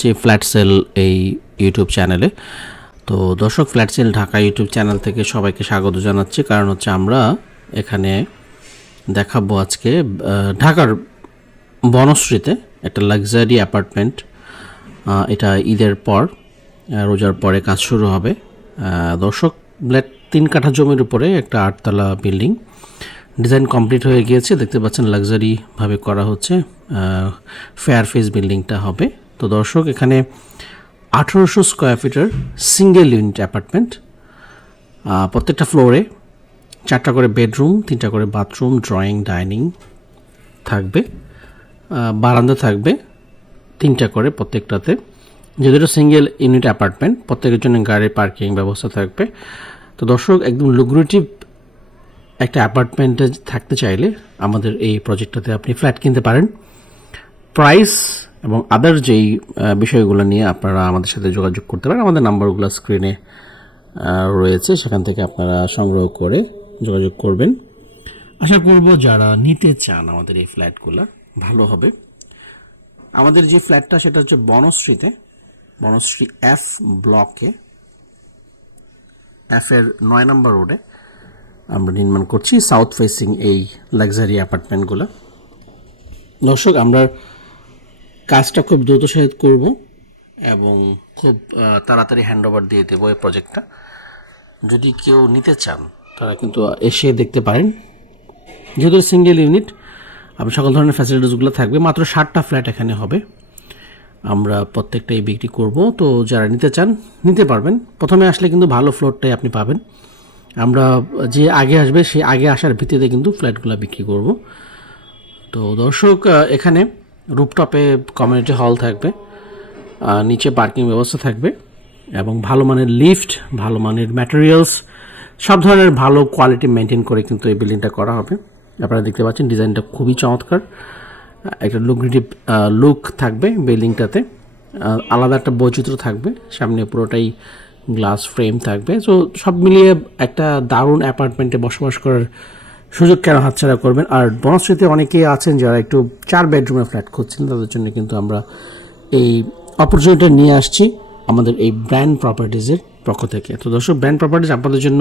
করছি flat sell এই YouTube চ্যানেলে তো দর্শক flat sale Dhaka YouTube channel থেকে সবাইকে স্বাগত জানাচ্ছি। কারণ হচ্ছে আমরা এখানে দেখাবো আজকে ঢাকার বনশ্রীতে একটা লাক্সারি অ্যাপার্টমেন্ট এটা ঈদের পর রোজার পরে কাজ শুরু হবে। দর্শক ব্ল্যাট তিন কাঠা জমির উপরে একটা আটতলা বিল্ডিং ডিজাইন কমপ্লিট হয়ে গিয়েছে। দেখতে পাচ্ছেন লাক্সারিভাবে করা হচ্ছে ফেয়ার ফেস বিল্ডিংটা হবে। তো দর্শক, এখানে আঠেরোশো স্কোয়ার ফিটার সিঙ্গেল ইউনিট অ্যাপার্টমেন্ট প্রত্যেকটা ফ্লোরে চারটা করে বেডরুম তিনটা করে বাথরুম ড্রয়িং ডাইনিং থাকবে। বারান্দা থাকবে তিনটা করে প্রত্যেকটাতে। যেহেতু সিঙ্গেল ইউনিট অ্যাপার্টমেন্ট প্রত্যেকের জন্য গাড়ির পার্কিং ব্যবস্থা থাকবে। তো দর্শক, একদম লুগ্রেটিভ একটা অ্যাপার্টমেন্টে থাকতে চাইলে আমাদের এই প্রজেক্টটাতে আপনি ফ্ল্যাট কিনতে পারেন। প্রাইস এবং আদার যেই বিষয়গুলো নিয়ে আপনারা আমাদের সাথে যোগাযোগ করতে পারেন, আমাদের নাম্বারগুলো স্ক্রিনে রয়েছে, সেখান থেকে আপনারা সংগ্রহ করে যোগাযোগ করবেন। আশা করব যারা নিতে চান আমাদের এই ফ্ল্যাটগুলো ভালো হবে। আমাদের যে ফ্ল্যাটটা সেটা হচ্ছে বনশ্রীতে, বনশ্রী এফ ব্লকে এফ এর নয় নম্বর রোডে আমরা নির্মাণ করছি সাউথ ফেসিং এই লাক্সারি অ্যাপার্টমেন্টগুলো দর্শক, আমরা কাজটা খুব দ্রুত সহিত করব। এবং খুব তাড়াতাড়ি হ্যান্ড ওভার দিয়ে দেবো এই প্রজেক্টটা যদি কেউ নিতে চান, তারা কিন্তু এসে দেখতে পারেন। যেহেতু সিঙ্গেল ইউনিট আপনি সকল ধরনের ফ্যাসিলিটিসগুলো থাকবে। মাত্র ষাটটা ফ্ল্যাট এখানে হবে। আমরা প্রত্যেকটাই বিক্রি করব। তো যারা নিতে চান, নিতে পারবেন। প্রথমে আসলে কিন্তু ভালো ফ্লোরটাই আপনি পাবেন। আমরা যে আগে আসবে সেই আগে আসার ভিত্তিতে কিন্তু ফ্ল্যাটগুলো বিক্রি করব। তো দর্শক এখানে রুপটপে কমিউনিটি হল থাকবে নিচে পার্কিং ব্যবস্থা থাকবে, এবং ভালো মানের লিফট ভালো মানের ম্যাটেরিয়ালস সব ধরনের ভালো কোয়ালিটি মেনটেন করে কিন্তু এই বিল্ডিংটা করা হবে। আপনারা দেখতে পাচ্ছেন ডিজাইনটা খুবই চমৎকার। একটা লুক্রেটিভ লুক থাকবে বিল্ডিংটাতে আলাদা একটা বৈচিত্র্য থাকবে, সামনে পুরোটাই গ্লাস ফ্রেম থাকবে। তো সব মিলিয়ে একটা দারুণ অ্যাপার্টমেন্টে বসবাস করার সুযোগ কেন হাতছাড়া করবেন? আর বনশ্রীতে অনেকেই আছেন যারা একটু চার বেডরুমের ফ্ল্যাট খুঁজছেন তাদের জন্য কিন্তু আমরা এই অপরচুনিটি নিয়ে আসছি আমাদের এই ব্র্যান্ড প্রপার্টিজের পক্ষ থেকে। তো দর্শক, ব্র্যান্ড প্রপার্টিজ আপনাদের জন্য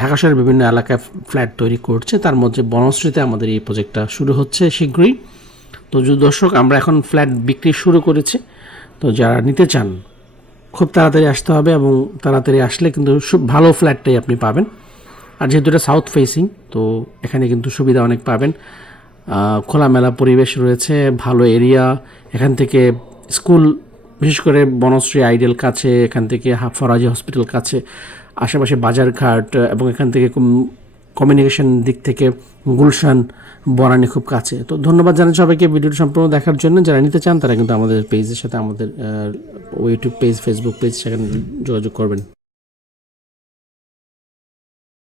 ঢাকা শহরের বিভিন্ন এলাকায় ফ্ল্যাট তৈরি করছে। তার মধ্যে বনশ্রীতে আমাদের এই প্রজেক্টটা শুরু হচ্ছে শীঘ্রই। তো দর্শক, আমরা এখন ফ্ল্যাট বিক্রি শুরু করেছি। তো যারা নিতে চান, খুব তাড়াতাড়ি আসতে হবে এবং তাড়াতাড়ি আসলে কিন্তু ভালো ফ্ল্যাটটাই আপনি পাবেন। আর যেহেতু এটা সাউথ ফেসিং তো এখানে কিন্তু সুবিধা অনেক পাবেন। খোলামেলা পরিবেশ রয়েছে, ভালো এরিয়া এখান থেকে স্কুল বিশেষ করে বনশ্রী আইডিয়াল কাছে, এখান থেকে ফরাজি হসপিটাল কাছে, আশেপাশে বাজারঘাট এবং এখান থেকে কমিউনিকেশন দিক থেকে গুলশান, বনানী খুব কাছে। তো ধন্যবাদ জানাই সবাইকে ভিডিওটি সম্পূর্ণ দেখার জন্য। যারা নিতে চান, তারা কিন্তু আমাদের পেজের সাথে আমাদের ইউটিউব পেজ ফেসবুক পেজ সেখানে যোগাযোগ করবেন।